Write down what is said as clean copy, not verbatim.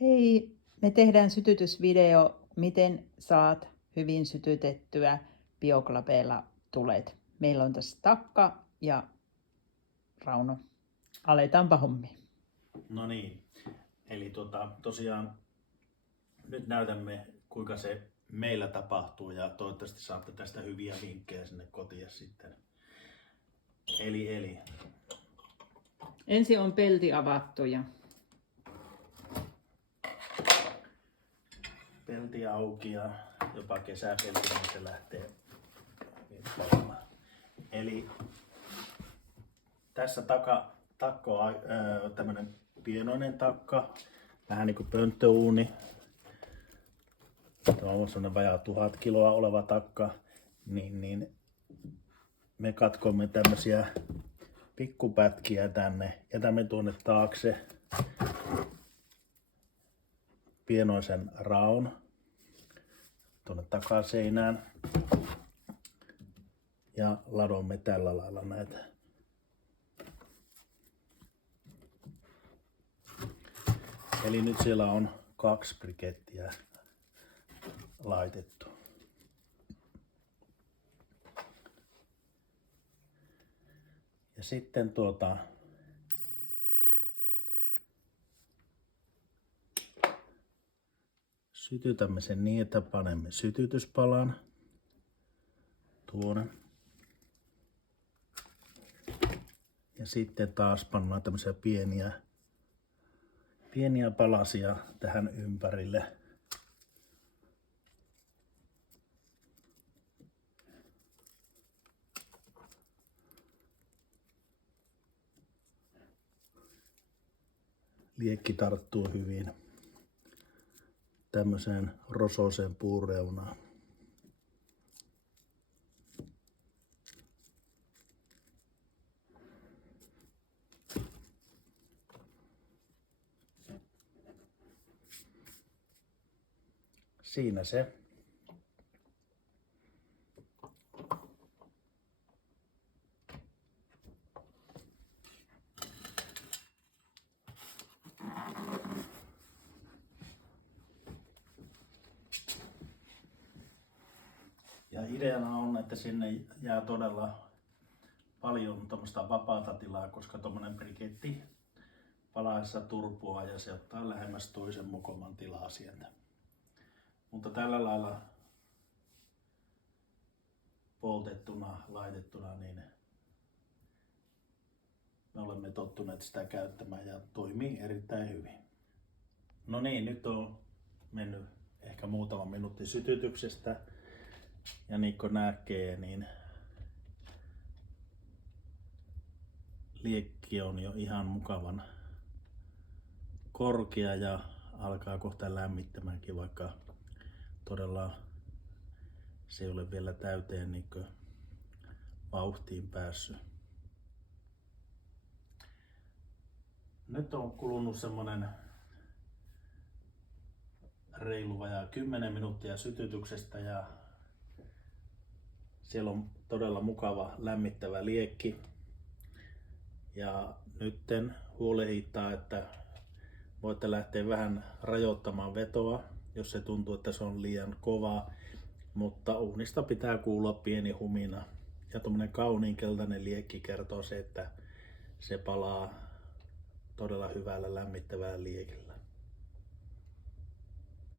Hei, me tehdään sytytysvideo, miten saat hyvin sytytettyä bioklabeilla tulet. Meillä on tässä takka ja Rauno. Aletaanpa hommi. No niin, eli tosiaan nyt näytämme kuinka se meillä tapahtuu ja toivottavasti saatte tästä hyviä vinkkejä sinne kotiin sitten. Eli Ensin on pelti avattu ja pelti auki ja jopa kesäpelti, niin se lähtee palamaan. Eli tässä takko on tämmönen pienoinen takka, vähän niinku pönttöuuni. Tämä on semmonen vajaa 1000 kiloa oleva takka, niin me katkomme tämmösiä pikkupätkiä tänne, jätämme tuonne taakse pienoisen raon tuonne takaseinään ja ladomme tällä lailla näitä. Eli nyt siellä on 2 brikettiä laitettu. Ja sitten sytytämme sen niin, että panemme sytytyspalan tuonne. Ja sitten taas pannaan tämmöisiä pieniä palasia tähän ympärille. Liekki tarttuu hyvin tämmöiseen rosoiseen puureunaan. Siinä se. Ja ideana on, että sinne jää todella paljon tuommoista vapaata tilaa, koska tuommoinen briketti palaessa turpoaa ja se ottaa lähemmäs toisen mokoman tilaa sieltä. Mutta tällä lailla poltettuna, laitettuna, niin me olemme tottuneet sitä käyttämään ja toimii erittäin hyvin. No niin, nyt on mennyt ehkä muutama minuutti sytytyksestä. Ja niin kuin näkee, niin liekki on jo ihan mukavan korkea ja alkaa kohta lämmittämäänkin, vaikka todella se ei ole vielä täyteen niin kuin vauhtiin päässyt. Nyt on kulunut semmonen reilu vajaa 10 minuuttia sytytyksestä ja siellä on todella mukava lämmittävä liekki. Ja nytten huolehditaan, että voitte lähteä vähän rajoittamaan vetoa, jos se tuntuu, että se on liian kova. Mutta uunista pitää kuulla pieni humina. Ja tuommoinen kauniin keltainen liekki kertoo se, että se palaa todella hyvällä lämmittävällä liekillä.